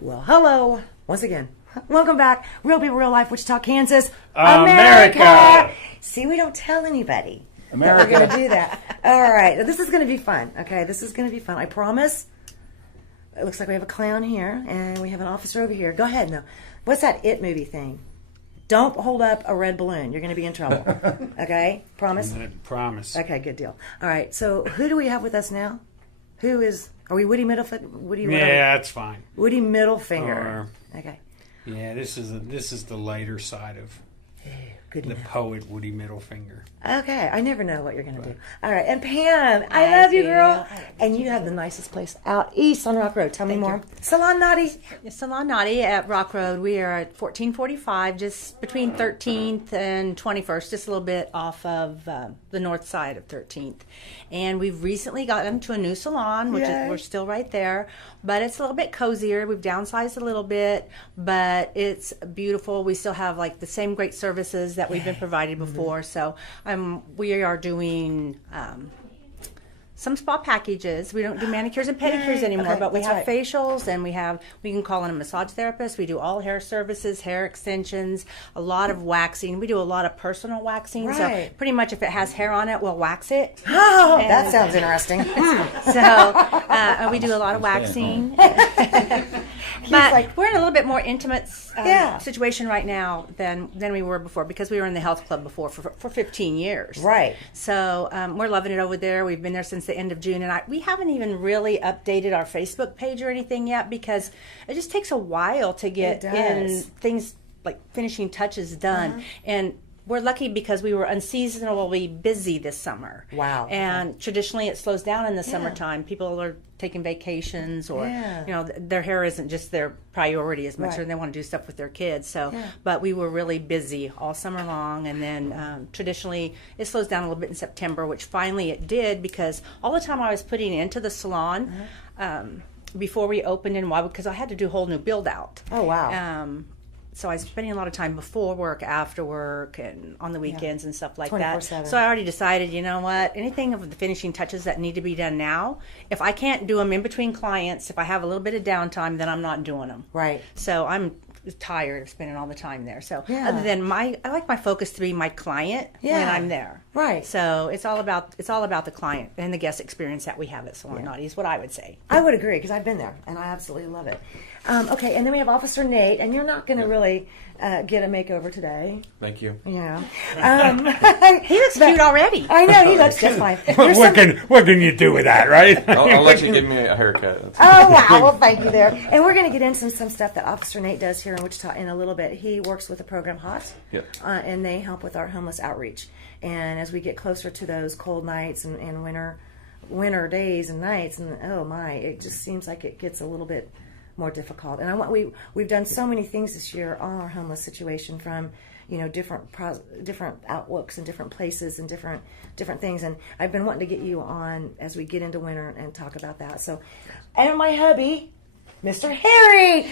Well, hello, once again. Welcome back. Real People, Real Life, Wichita, Kansas, America. See, we don't tell anybody America. that we're going to do that. All right, this is going to be fun. Okay, this is going to be fun. I promise. It looks like we have a clown here, and we have an officer over here. Go ahead, now. What's that It movie thing? Don't hold up a red balloon. You're going to be in trouble. Okay? Promise? Promise. Okay, good deal. All right, so who do we have with us now? Who is... Are we Woody Middlefinger? Yeah, that's fine. Woody Middlefinger. Okay. Yeah, this is the lighter side of the poet Woody Middlefinger. Okay, I never know what you're going to do. All right, and Pam, I love you, girl. And you have the nicest place out east on Rock Road. Tell me more. Salon Knotty. Salon Knotty at Rock Road. We are at 1445, just between 13th and 21st, just a little bit off of the north side of 13th. And we've recently gotten to a new salon, which is, we're still right there, but it's a little bit cozier. We've downsized a little bit, but it's beautiful. We still have like the same great services that we've been provided before. So we are doing some spa packages. We don't do manicures and pedicures anymore, but we have facials, and we can call in a massage therapist. We do all hair services, hair extensions, a lot of waxing. We do a lot of personal waxing. So pretty much if it has hair on it, we'll wax it. Oh, that sounds interesting. So we do a lot of waxing. But we're in a little bit more intimate situation right now than we were before, because we were in the health club before for 15 years. Right. So we're loving it over there. We've been there since the end of June, and we haven't even really updated our Facebook page or anything yet, because it just takes a while to get in things like finishing touches done. And we're lucky because we were unseasonably busy this summer. Wow. And traditionally it slows down in the summertime. People are taking vacations, or their hair isn't just their priority as much, or they want to do stuff with their kids. So but we were really busy all summer long, and then traditionally it slows down a little bit in September, which finally it did, because all the time I was putting into the salon before we opened, and why? Because I had to do a whole new build out. Oh wow. So I was spending a lot of time before work, after work, and on the weekends and stuff like that. 24/7. So I already decided, you know what, anything of the finishing touches that need to be done now, if I can't do them in between clients, if I have a little bit of downtime, then I'm not doing them. Right. So I'm tired of spending all the time there. So other than I like my focus to be my client when I'm there. Right. So it's all about the client and the guest experience that we have at Salon Knotty is what I would say. I would agree, because I've been there and I absolutely love it. Okay, and then we have Officer Nate, and you're not going to really get a makeover today. Thank you. Yeah. He looks cute already. I know, he looks just fine. What can you do with that, right? I'll let you give me a haircut. Oh, wow. Well, thank you there. And we're going to get into some stuff that Officer Nate does here in Wichita in a little bit. He works with the program HOT, and they help with our homeless outreach. And as we get closer to those cold nights and winter days and nights, and oh my, it just seems like it gets a little bit more difficult. And we've done so many things this year on our homeless situation, from different outlooks and different places and different things. And I've been wanting to get you on as we get into winter and talk about that. So, and my hubby, Mr. Harry,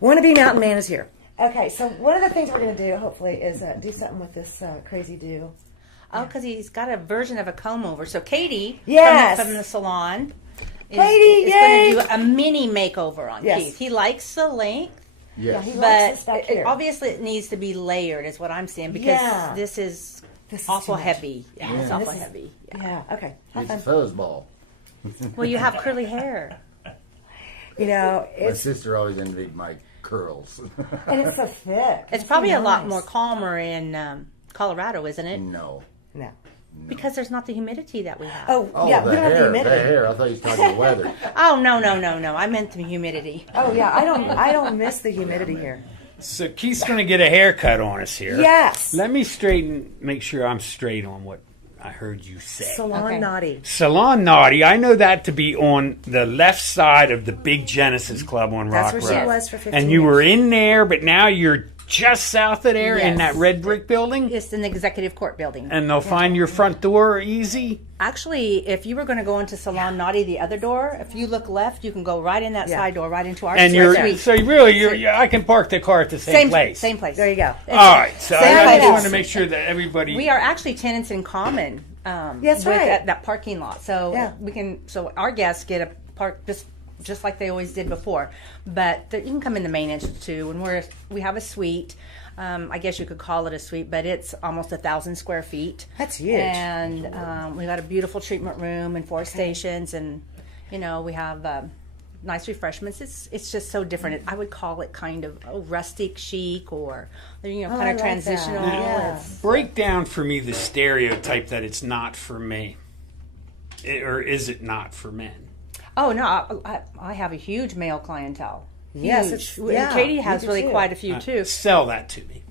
wannabe mountain man, is here. Okay, so one of the things we're going to do, hopefully, is do something with this crazy do. Oh, because he's got a version of a comb over. So Katie from the salon is going to do a mini makeover on Keith. He likes the length, he likes but this back here. Obviously it needs to be layered, is what I'm saying, because this is awful heavy. Yeah, it's awful heavy. Yeah, okay. It's a fuzzball. Well, you have curly hair. You know, my sister always envied my curls. And it's so thick. It's probably a lot more calmer in Colorado, isn't it? No. Because there's not the humidity that we have. Oh yeah, we don't have the humidity. The hair. I thought you were talking about weather. Oh, no. I meant the humidity. Oh yeah, I don't miss the humidity here. So Keith's going to get a haircut on us here. Yes. Let me make sure I'm straight on what I heard you say. Salon Knotty. Salon Knotty. I know that to be on the left side of the big Genesis Club on Rock Road. That's where she was for 15 years. And you were in there, but now you're just south of there in that red brick building? It's in the executive court building. And they'll find your front door easy? Actually, if you were going to go into Salon Knotty, the other door, if you look left, you can go right in that side door, right into our suite. So I can park the car at the same place. Same place. There you go. All right. So I just wanted to make sure that everybody... We are actually tenants in common that's with right. that parking lot. So we can. So our guests get a park just just like they always did before. But you can come in the main entrance too. And we have a suite. I guess you could call it a suite, but it's almost 1,000 square feet. That's huge. And we got a beautiful treatment room and 4 stations, and we have nice refreshments. It's just so different. I would call it kind of rustic chic, or kind of like transitional. that. Yeah. Break down for me the stereotype that it's not for me, or is it not for men? Oh no, I have a huge male clientele. Yes, Huge. And Katie has really too. quite a few too. Sell that to me.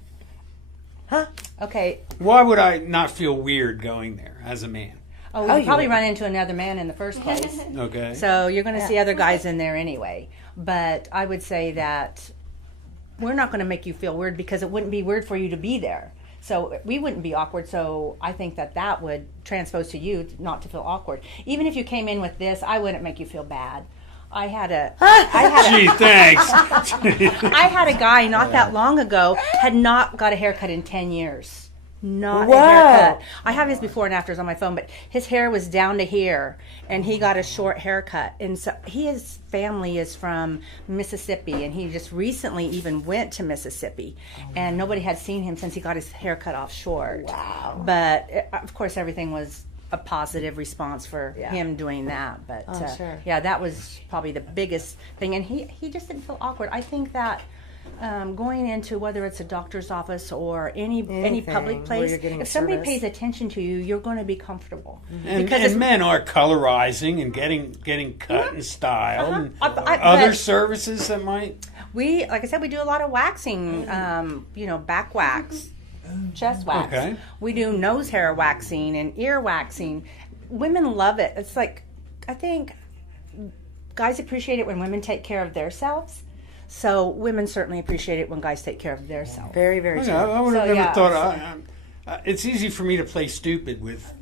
Huh? Okay. Why would I not feel weird going there as a man? Oh, you you probably would. run into another man in the first place. Okay. So you're going to see other guys in there anyway. But I would say that we're not going to make you feel weird, because it wouldn't be weird for you to be there. So we wouldn't be awkward. So I think that would transpose to you not to feel awkward. Even if you came in with this, I wouldn't make you feel bad. I had a Gee, thanks. I had a guy not that long ago had not got a haircut in 10 years. Not Whoa. a haircut. I have his before and afters on my phone, but his hair was down to here, and he got a short haircut. And so his family is from Mississippi, and he just recently even went to Mississippi, and nobody had seen him since he got his hair cut off short. Wow. But of course, everything was a positive response for him doing that. But sure. yeah, that was probably the biggest thing, and he just didn't feel awkward. I think that going into whether it's a doctor's office or any Anything public where place, you're getting if somebody service. pays attention to you, you're going to be comfortable. And men are colorizing and getting cut and styled. And but other services that might. like I said, we do a lot of waxing. Back wax, chest wax. Okay. We do nose hair waxing and ear waxing. Women love it. It's like, I think guys appreciate it when women take care of themselves. So women certainly appreciate it when guys take care of themselves. Very, very true. I would have So, never yeah. thought. It's easy for me to play stupid with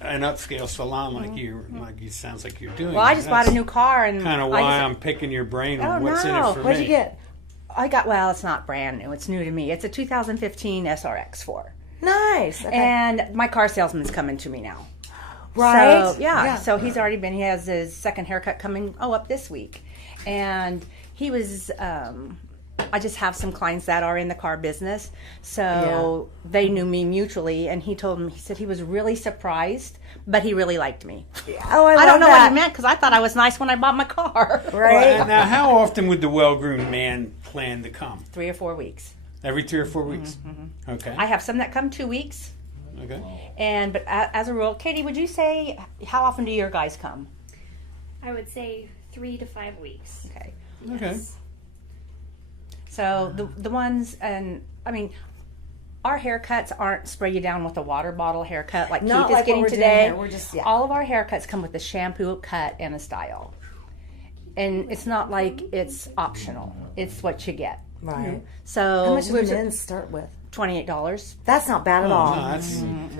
an upscale salon like it sounds like you're doing. Well, I just bought a new car, and Kind of why I'm picking your brain on what's in it for What'd me. you get? it's not brand new. It's new to me. It's a 2015 SRX4. Nice. Okay. And my car salesman's coming to me now. Right? So, yeah. So he has his second haircut coming up this week. And he was, I just have some clients that are in the car business. So they knew me mutually. And he said he was really surprised, but he really liked me. Oh, I don't know that. what he meant, because I thought I was nice when I bought my car. Right? Well, now, how often would the well-groomed man plan to come? 3 or 4 weeks. Every 3 or 4 weeks. Okay. I have some that come 2 weeks. Okay. But as a rule, Katie, would you say, how often do your guys come? I would say 3 to 5 weeks. Okay. Okay. So the ones, and I mean, our haircuts aren't spray you down with a water bottle haircut like Not Keith like is getting what we're doing today. here. We're just- All of our haircuts come with a shampoo, cut, and a style. And it's not like it's optional. It's what you get. Right. So How much do we're the men start with? $28. That's not bad at all. No,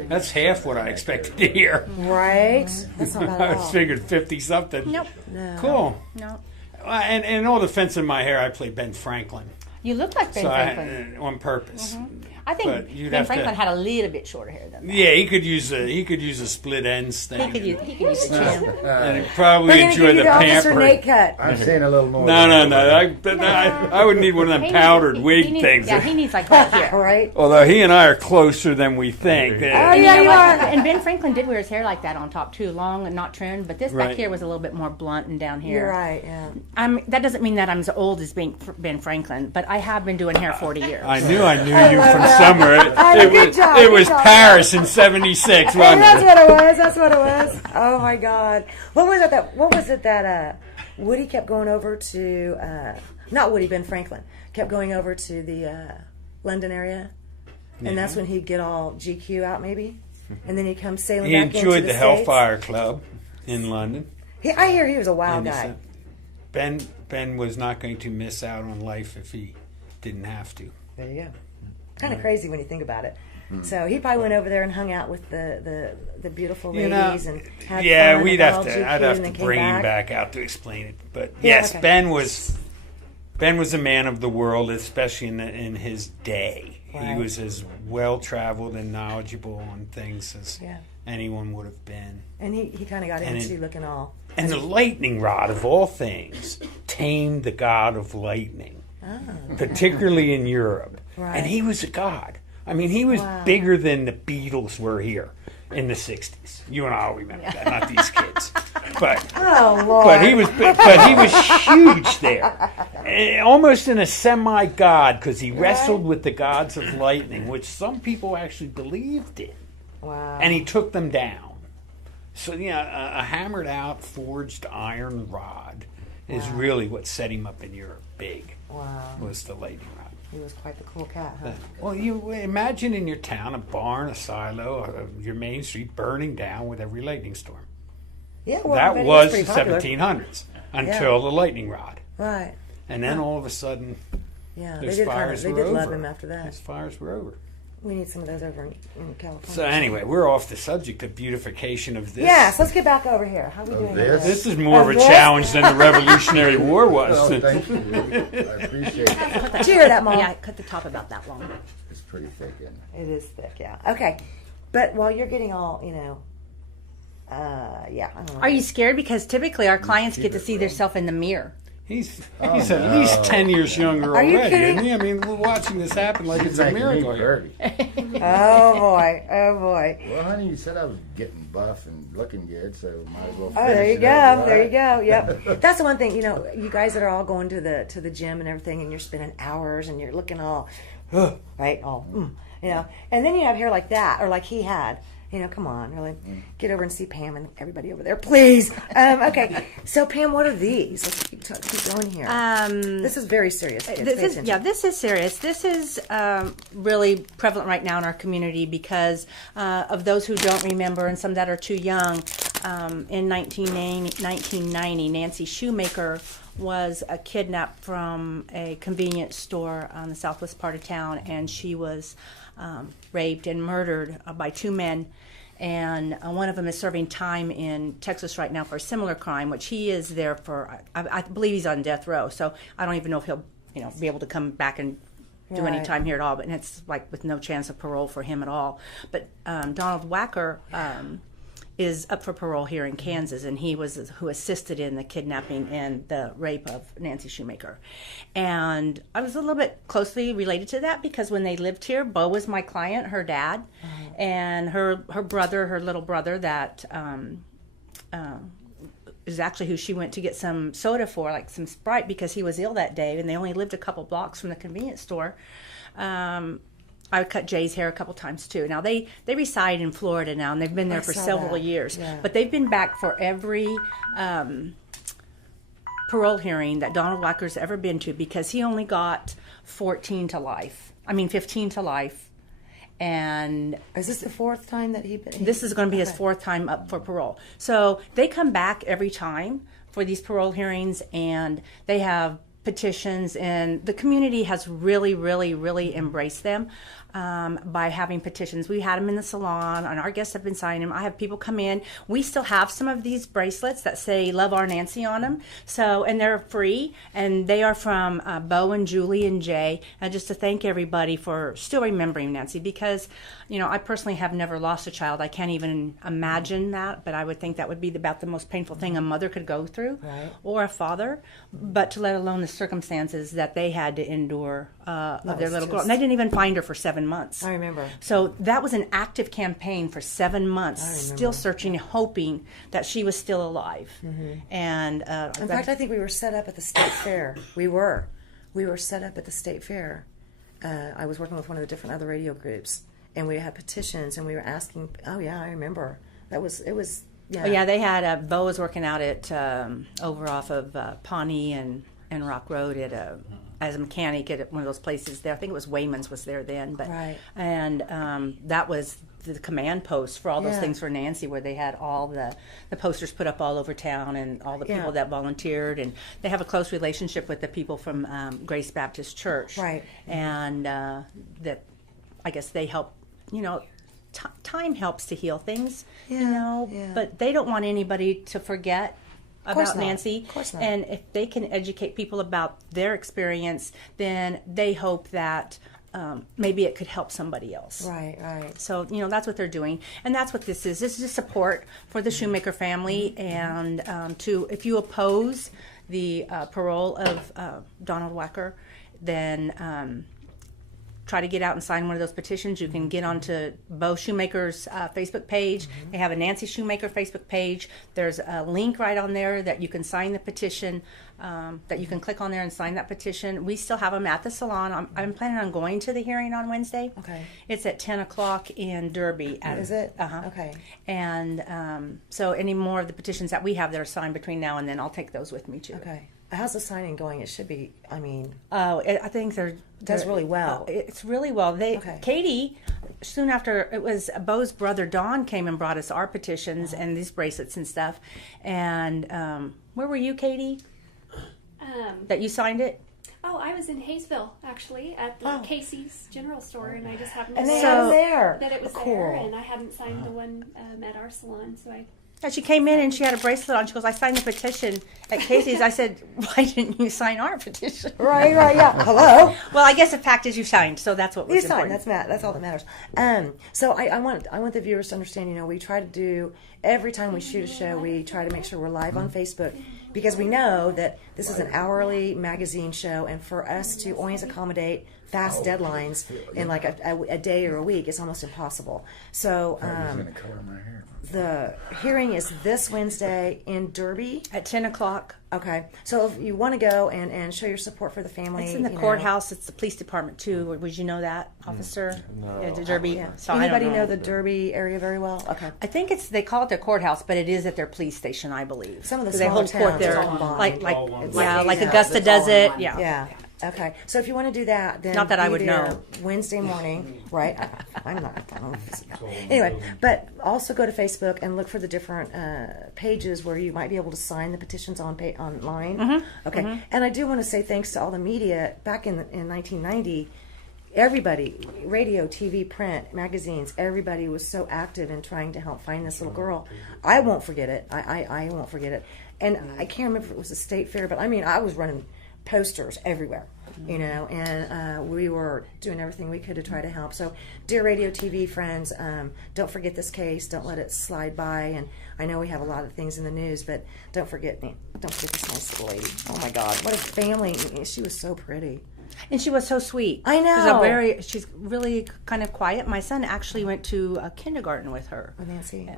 that's half what I expected to hear. Right? That's not bad I at all. figured 50 something. Nope. No. Cool. No. And in all defense of my hair, I play Ben Franklin. You look like Ben So Franklin. on purpose. I but think you'd Ben have Franklin to- had a little bit shorter hair than that. Yeah, he could use a split ends thing. He could use a trim. and he'd probably We're gonna enjoy give you the the Officer Nate pampered. cut. I'm seeing a little more. No. I would need one of them powdered wig things. Yeah, he needs like right here. Right? Although he and I are closer than we think. Oh, And yeah, know you what? are. And Ben Franklin did wear his hair like that on top too, long and not trimmed. But this Right. back here was a little bit more blunt and down here. You're right, yeah. That doesn't mean that I'm as old as Ben Franklin, but I have been doing hair 40 years. I knew you from somewhere. Good job, It good was job. Paris in '76, Hey, wasn't that's it? what it was. That's what it was. Oh my God! What was it that Woody kept going over to? Not Woody, Ben Franklin kept going over to the London area, and that's when he'd get all GQ out, maybe, and then he'd come sailing He back into enjoyed the States. Hellfire Club in London. I hear he was a wild And he guy. said Ben was not going to miss out on life if he didn't have to. There you go. Kind of crazy when you think about it. So he probably went over there and hung out with the beautiful ladies and had yeah, fun we'd and have got all to. GQ I'd have and to then came bring him back. back out to explain it. But Yeah, yes, okay. Ben was a man of the world, especially in his day. He Right. was as well traveled and knowledgeable on things as Yeah. anyone would have been. And he kind of got And into it- looking all And the lightning rod, of all things, tamed the god of lightning, particularly in Europe. Right. And he was a god. I mean, he was bigger than the Beatles were here in the 60s. You and I all remember that, not these kids. But Lord. but he was huge there, almost in a semi-god, because he wrestled with the gods of lightning, which some people actually believed in. Wow. And he took them down. So a hammered out, forged iron rod is really what set him up in Europe big. Wow. Was the lightning rod. He was quite the cool cat, huh? Well, you imagine in your town a barn, a silo, your main street burning down with every lightning storm. Yeah, well, That but was pretty the popular. 1700s until the lightning rod. Right. And then all of a sudden, Yeah, those they fires did were over. love him after that. Those fires were over. We need some of those over in California. So anyway, we're off the subject of beautification of this. Yes, let's get back over here. How are we doing? this? This is more of a this? challenge than the Revolutionary War was. Oh, thank you. I appreciate it. Did you hear that, Mom? Yeah, I cut the top about that long. It's pretty thick, isn't it? It is thick, yeah. Okay. But while you're getting all, yeah. I don't know. Are you scared? Because typically our clients get to see themselves in the mirror. He's at least 10 years younger Are you already, kidding? isn't he? I mean, we're watching this happen like She's it's a making me miracle here. dirty. Oh, boy. Oh, boy. Well, honey, you said I was getting buff and looking good, so might as well. Oh, there finish you it go. up, There you right? go. Yep. That's the one thing, you guys that are all going to the gym and everything, and you're spending hours and you're looking all, right, all, and then you have hair like that, or like he had. Come on, really, get over and see Pam and everybody over there, please. Okay, so Pam, what are these? Let's keep going here. This is very serious. Kids. Pay attention. This is serious. This is really prevalent right now in our community because of those who don't remember and some that are too young. In 1990, Nancy Shoemaker was kidnapped from a convenience store on the southwest part of town, and she was raped and murdered by two men. And one of them is serving time in Texas right now for a similar crime, which he is there for. I believe he's on death row, so I don't even know if he'll, be able to come back and do any Right. time here at all. But it's like with no chance of parole for him at all. But Donald Wacker is up for parole here in Kansas, and he was who assisted in the kidnapping and the rape of Nancy Shoemaker. And I was a little bit closely related to that because when they lived here, Bo was my client, her dad, and her brother, her little brother, that is actually who she went to get some soda for, like some Sprite, because he was ill that day, and they only lived a couple blocks from the convenience store. I cut Jay's hair a couple times too. Now they reside in Florida now, and they've been there for saw several that. years. Yeah. But they've been back for every parole hearing that Donald Wacker's ever been to because he only got 15 to life. And Is this the fourth time that he? this is going to be his fourth time up for parole. So they come back every time for these parole hearings, and they have petitions, and the community has really, really, really embraced them by having petitions. We had them in the salon, and our guests have been signing them. I have people come in. We still have some of these bracelets that say "Love Our Nancy" on them. So, and they're free, and they are from Bo and Julie and Jay. And just to thank everybody for still remembering Nancy, because I personally have never lost a child. I can't even imagine that, but I would think that would be about the most painful thing a mother could go through, Right. or a father. But to let alone the circumstances that they had to endure of their was little girl. just- And they didn't even find her for 7 months. I remember. So that was an active campaign for 7 months, still searching, hoping that she was still alive. And In fact, I think we were set up at the state fair. We were set up at the state fair. I was working with one of the different other radio groups, and we had petitions, and we were asking. Oh yeah, I remember. It was. Yeah. Oh, yeah, they had Bo was working out at over off of Pawnee and Rock Road as a mechanic at one of those places there. I think it was Wayman's was there then, but Right. and that was the command post for all those Yeah. things for Nancy, where they had all the posters put up all over town and all the Yeah. people that volunteered, and they have a close relationship with the people from Grace Baptist Church, Right. And that I guess they help. Time helps to heal things, Yeah. but they don't want anybody to forget course about not. Nancy. Of course not. And if they can educate people about their experience, then they hope that maybe it could help somebody else. Right, right. So, that's what they're doing. And that's what this is. This is support for the Shoemaker family. And if you oppose the parole of Donald Wacker, then try to get out and sign one of those petitions. You can get onto Bo Shoemaker's Facebook page. They have a Nancy Shoemaker Facebook page. There's a link right on there that you can sign the petition, that you can click on there and sign that petition. We still have them at the salon. I'm planning on going to the hearing on Wednesday. Okay. It's at 10 o'clock in Derby. Is it? Uh-huh. Okay. And so any more of the petitions that we have that are signed between now and then, I'll take those with me too. Okay. How's the signing going? It should be, I think does really well. It's really well. Katie, soon after, it was Bo's brother Don came and brought us our petitions and these bracelets and stuff. And where were you, Katie? That you signed it? Oh, I was in Hayesville, actually, at the Casey's General Store, and I just happened to And they see had it there. that it was Cool. there, and I hadn't signed the one at our salon, so I... And she came in and she had a bracelet on. She goes, I signed the petition at Casey's. I said, why didn't you sign our petition? Right, yeah. Hello? Well, I guess the fact is you signed, so that's what was You signed. important. That's all that matters. So I want the viewers to understand, we try to do, every time we shoot a show, we try to make sure we're live on Facebook, because we know that this is an hourly magazine show, and for us to always accommodate fast deadlines in like a day or a week is almost impossible. So I'm going to color my hair. the hearing is this Wednesday in Derby. At 10 o'clock. Okay. So if you want to go and show your support for the family. It's in the courthouse. It's the police department, too. Would you know that, officer? No. Yeah, the Derby. Yeah. So I Anybody don't know the Derby area very well? Okay. I think they call it their courthouse, but it is at their police station, I believe. Some of the they smaller hold court towns, there, it's all online. like Augusta it's does all it. online. Yeah. Yeah. Okay. So if you want to do that, then Not that I be would there know. Wednesday morning, right? I'm not. I don't know. Anyway, but also go to Facebook and look for the different pages where you might be able to sign the petitions online. Mm-hmm. Okay. And I do want to say thanks to all the media back in 1990. Everybody, radio, TV, print, magazines, everybody was so active in trying to help find this little girl. I won't forget it. I won't forget it. And I can't remember if it was a state fair, but I was running posters everywhere, and we were doing everything we could to try to help. So, dear radio, TV friends, don't forget this case. Don't let it slide by. And I know we have a lot of things in the news, but don't forget this nice little lady. Oh my God, what a family! She was so pretty. And she was so sweet. I know. She's really kind of quiet. My son actually went to kindergarten with her. Oh, Nancy.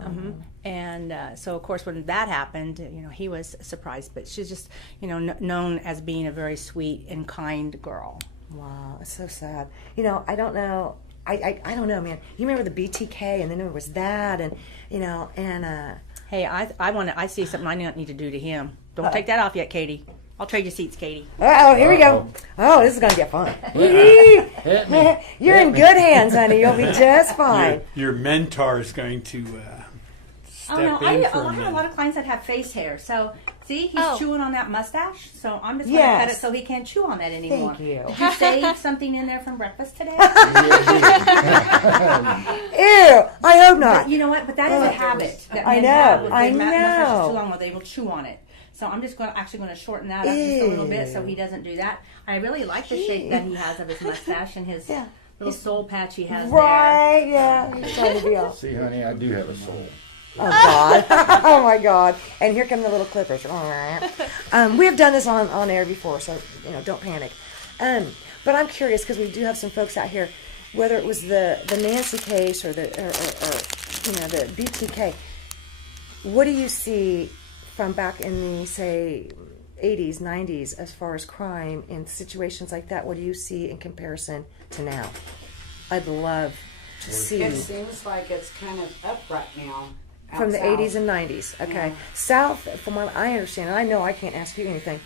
And so, of course, when that happened, he was surprised. But she's just, known as being a very sweet and kind girl. Wow, it's so sad. I don't know. I don't know, man. You remember the BTK, and then there was that, and Hey, I see something I need to do to him. Don't take that off yet, Katie. I'll trade you seats, Katie. Oh, here we go. Oh, this is going to get fun. Hit me. You're in good hands, honey. You'll be just fine. Your mentor is going to step in for a I have a minute. lot of clients that have face hair. So, see, he's Oh. chewing on that mustache. So I'm just going to cut it so he can't chew on that anymore. Thank you. Did you save something in there from breakfast today? Ew, I hope not. But you know what? But that is a habit that I men know, have with I their mustaches know. too long where they will chew on it. So I'm just going to shorten that up just a little bit so he doesn't do that. I really like the shape that he has of his mustache and his Yeah. little soul patch he has Right, yeah. He's trying to be all. See, honey, I do have a soul. Oh, God. Oh, my God. And here come the little clippers. We have done this on air before, so, don't panic. But I'm curious, because we do have some folks out here, whether it was the Nancy case or the BTK, what do you see from back in the, say, 80s, 90s, as far as crime in situations like that? What do you see in comparison to now? I'd love to see. It seems like it's kind of up right now. From the out 80s south. and 90s. Okay. Yeah. South, from what I understand, and I know I can't ask you anything.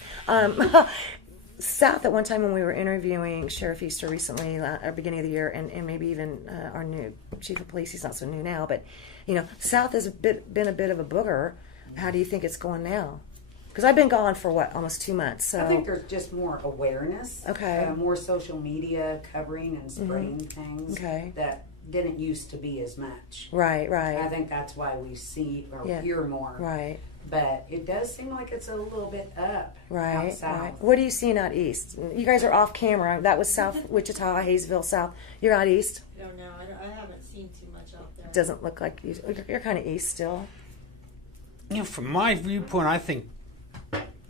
South, at one time when we were interviewing Sheriff Easter recently, at the beginning of the year, and maybe even our new chief of police, he's not so new now, but, South has been a bit of a booger. How do you think it's going now? Because I've been gone for, almost 2 months. So I think there's just more awareness. Okay. More social media covering and spreading things Okay. that didn't used to be as much. Right. I think that's why we see or Yeah. hear more. Right. but it does seem like it's a little bit up Right, out south. right. What are you seeing out east? You guys are off camera. That was South Wichita, Hayesville, South. You're out east. I don't know. I haven't seen too much out there. Doesn't look like you're kind of east still. You know, from my viewpoint, I think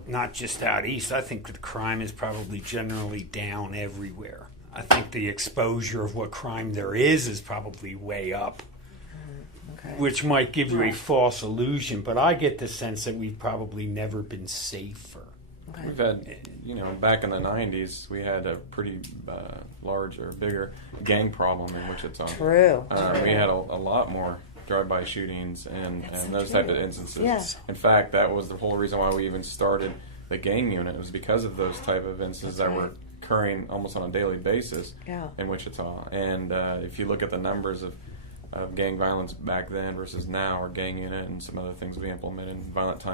not just out east. I think the crime is probably generally down everywhere. I think the exposure of what crime there is probably way up, Okay. which might give you a false illusion. But I get the sense that we've probably never been safer. Okay. We've had, back in the 90s, we had a pretty large or bigger gang problem in Wichita. True. We had a lot more drive-by shootings and those type of instances. Yeah. In fact, that was the whole reason why we even started the gang unit. It was because of those type of instances that were occurring almost on a daily basis in Wichita. And if you look at the numbers of gang violence back then versus now, our gang unit and some other things we implemented, violent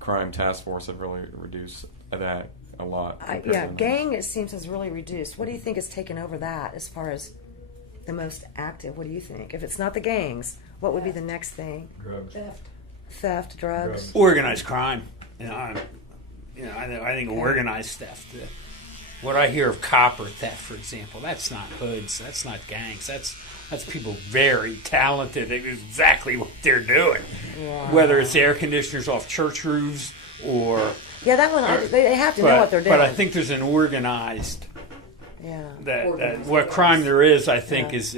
crime task force have really reduced that a lot. Gang, it seems, has really reduced. What do you think has taken over that as far as the most active? What do you think? If it's not the gangs, what would be the next thing? Drugs. Theft, drugs. Organized crime. I think organized theft. What I hear of copper theft, for example, that's not hoods, that's not gangs, that's people very talented. They know exactly what they're doing. Yeah. Whether it's air conditioners off church roofs or that one, they have to know what they're doing. But I think there's an organized. Yeah. That what crime there is, I think, is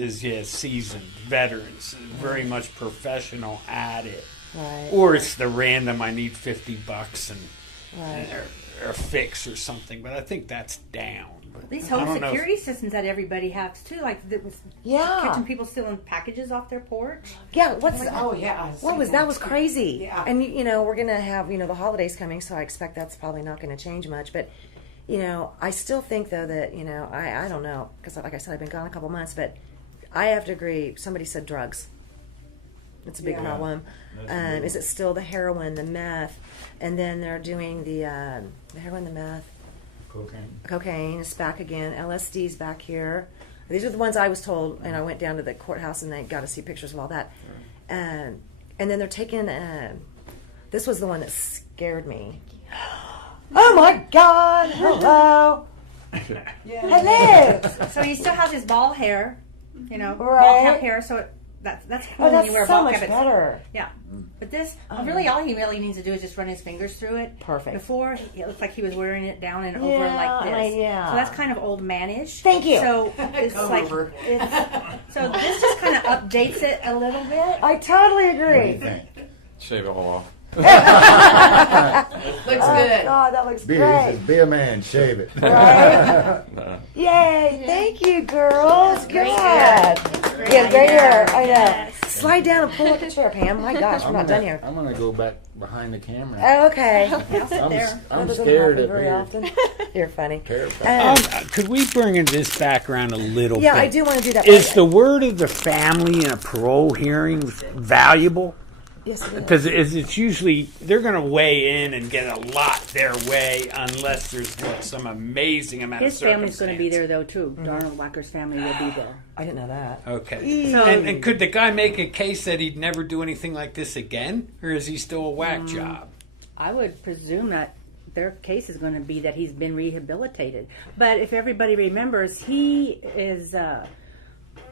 seasoned veterans, very much professional at it. Right. Or it's the random. I need $50 Right. or a fix or something. But I think that's down. But These I home don't know security systems that everybody has too, like that was catching people stealing packages off their porch. Yeah, Oh yeah, that was crazy. Yeah. And we're gonna have the holidays coming, so I expect that's probably not going to change much. But I still think though that I don't know, because like I said, I've been gone a couple months, but I have to agree. Somebody said drugs. It's a big problem. Is it still the heroin, the meth, and then they're doing the heroin, the meth, cocaine is back again. LSD's back here. These are the ones I was told, and I went down to the courthouse and they got to see pictures of all that. And then they're taking. This was the one that scared me. Oh my God! Hello. Hello. So he still has his bald hair, Right. bald cap hair. So that's cool when you wear so bald much cap. better. Yeah, but this really all he really needs to do is just run his fingers through it. Perfect. Before it looked like he was wearing it down and over like this. Yeah. So that's kind of old manish. Thank you. So it's over. so this just kind of updates it a little bit. I totally What do agree. you think? Shave it all off. Looks good. God, that looks He great. says, be a man, shave it. Right? No. Yay! Thank you, girls. Good. Great Yeah, great hair. I know. Yes. Slide down and pull up the chair, Pam. My gosh, we're not done here. I'm gonna go back behind the camera. Oh, okay. I'm That doesn't scared happen of very here. often. You're funny. Terrified. Could we bring this background a little Yeah, bit? I do want to do that. Is the word of the family in a parole hearing valuable? Yes, it is. Because it's usually, they're going to weigh in and get a lot their way unless there's some amazing amount His of family's going to be there circumstance. though too. Darnell Wacker's family will be there. I didn't know that. Okay. So- And could the guy make a case that he'd never do anything like this again? Or is he still a whack job? I would presume that their case is going to be that he's been rehabilitated. But if everybody remembers, he is a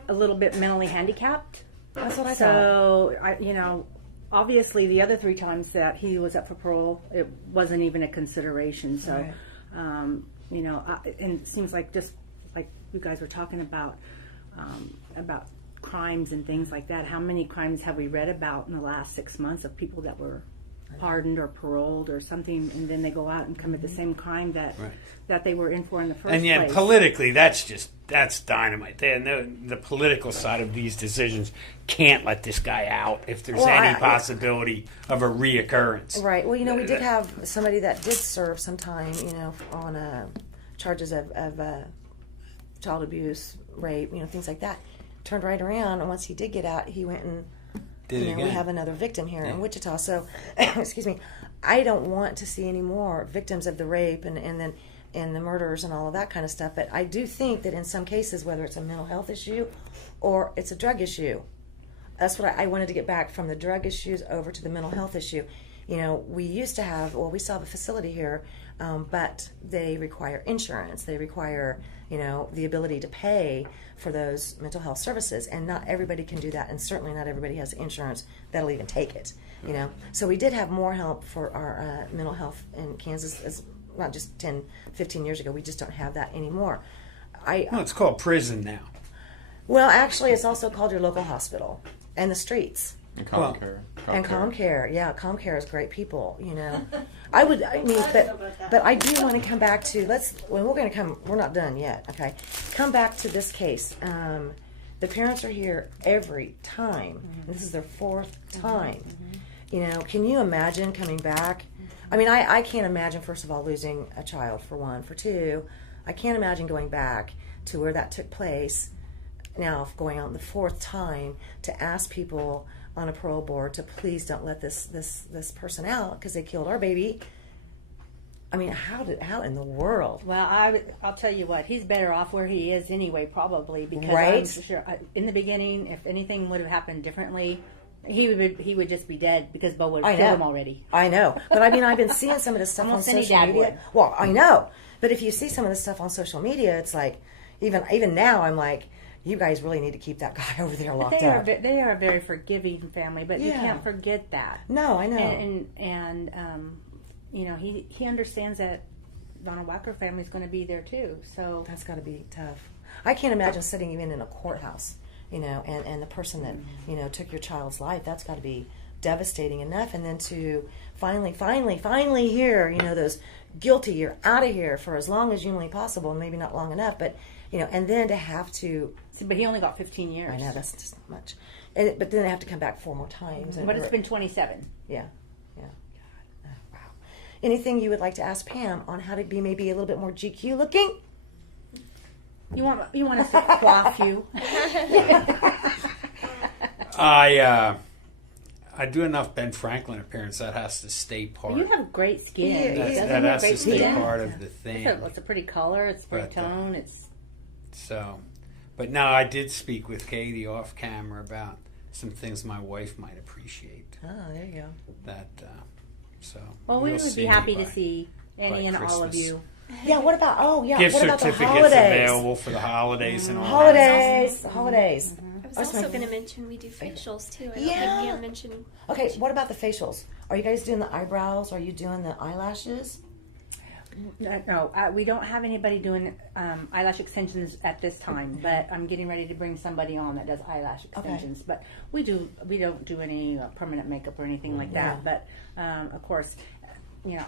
little bit mentally handicapped. That's what I thought. So, obviously the other 3 times that he was up for parole, it wasn't even a consideration. So, Right. and it seems like just like you guys were talking about crimes and things like that. How many crimes have we read about in the last 6 months of people that were pardoned or paroled or something, and then they go out and commit the same crime that they were in for in the first And yet, place? politically, that's dynamite. The political side of these decisions can't let this guy out if there's any possibility of a reoccurrence. Right. Well, we did have somebody that did serve some time, on charges of child abuse, rape, things like that. Turned right around, and once he did get out, he went and Did it we again. have another victim here in Wichita. So, excuse me, I don't want to see any more victims of the rape and the murders and all of that kind of stuff. But I do think that in some cases, whether it's a mental health issue or it's a drug issue, that's what I wanted to get back from the drug issues over to the mental health issue, we used to have, we still have a facility here, but they require insurance. They require, the ability to pay for those mental health services, and not everybody can do that, and certainly not everybody has insurance that'll even take it, So we did have more help for our mental health in Kansas, as not just 10, 15 years ago. We just don't have that anymore. It's called prison now. Well, actually, it's also called your local hospital and the streets. And ComCare. And ComCare, yeah, ComCare is great people. But I do want to come back to we're not done yet. Okay, come back to this case. The parents are here every time. Mm-hmm. This is their 4th time. Mm-hmm. Can you imagine coming back? I mean, I can't imagine, first of all, losing a child, for one. For two, I can't imagine going back to where that took place. Now, going on the 4th time to ask people on a parole board to please don't let this person out because they killed our baby. I mean, how in the world? Well, I'll tell you what, he's better off where he is anyway, probably, because right? I'm sure in the beginning, if anything would have happened differently, he would just be dead because Bo would have killed him already. I know, but I mean, I've been seeing some of this stuff on social media. Well, I know, but if you see some of this stuff on social media, it's like even now, I'm like, you guys really need to keep that guy over there locked up. They are a very forgiving family, but you can't forget that. No, I know. And he understands that Donald Wacker family is going to be there too. So that's got to be tough. I can't imagine sitting even in a courthouse, and the person that took your child's life. That's got to be devastating enough. And then to finally hear, those guilty, you're out of here for as long as humanly possible, maybe not long enough, but and then to have to. But he only got 15 years. I know, that's just not much. But then they have to come back 4 more times. But it's been 27. Yeah. God. Oh, wow. Anything you would like to ask Pam on how to be maybe a little bit more GQ looking? You want us to quaff you? I do enough Ben Franklin appearance that has to stay part. You have great skin. That has to stay part of the thing. It's a pretty color. It's pretty tone. But no, I did speak with Katie off camera about some things my wife might appreciate. Oh, there you go. Well, we would be happy to see any and all of you. Yeah, what about, gift what about certificates the holidays? available for the holidays and all Holidays. Mm-hmm. I was also going to mention we do facials too. I don't think you mentioned. Okay, what about the facials? Are you guys doing the eyebrows? Are you doing the eyelashes? No, we don't have anybody doing eyelash extensions at this time. But I'm getting ready to bring somebody on that does eyelash extensions. Okay. But we don't do any permanent makeup or anything like that. But of course,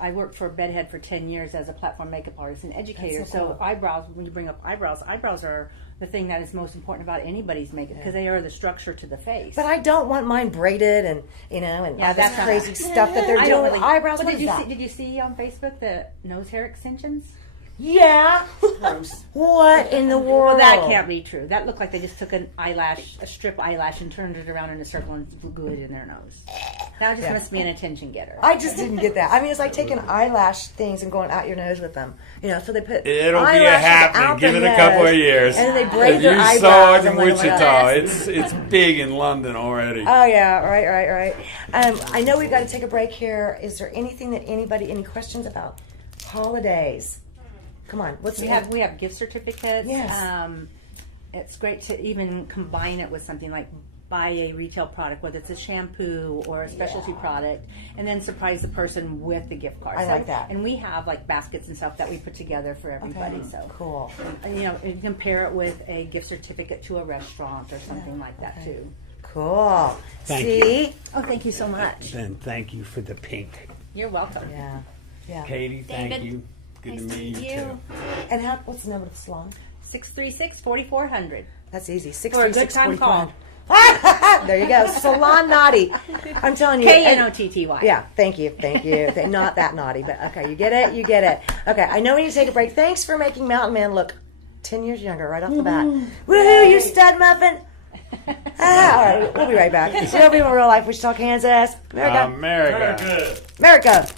I worked for Bedhead for 10 years as a platform makeup artist and educator. So eyebrows, when you bring up eyebrows are the thing that is most important about anybody's makeup because they are the structure to the face. But I don't want mine braided and all this crazy stuff that they're doing with eyebrows. Did you see on Facebook the nose hair extensions? Yeah. What in the world? Well, that can't be true. That looked like they just took a strip eyelash, and turned it around in a circle and glued it in their nose. That just must be an attention getter. I just didn't get that. I mean, it's like taking eyelash things and going out your nose with them. So they put it'll be a happening. Give it a couple of years. And then they braid their eyebrows. You saw it in Wichita. It's big in London already. Oh yeah, right. I know we've got to take a break here. Is there anything that any questions about holidays? Come on, we have gift certificates. Yes. It's great to even combine it with something like buy a retail product, whether it's a shampoo or a specialty product, and then surprise the person with the gift card. I like that. And we have like baskets and stuff that we put together for everybody. Okay. So cool. And compare it with a gift certificate to a restaurant or something like that too. Cool. Thank you. Oh, thank you so much. And thank you for the pink. You're welcome. Yeah. Katie, thank David. you. Good Nice to meet you too. And what's the number of the salon? 636-4400. That's easy. For a good time call. There you go. Salon Knotty. I'm telling you. Knotty. Yeah, thank you. Not that naughty, but okay, you get it. Okay, I know we need to take a break. Thanks for making Mountain Man look 10 years younger right off the bat. Woohoo, you stud muffin. All right, we'll be right back. So everyone in real life, Wichita, Kansas. America. America. America.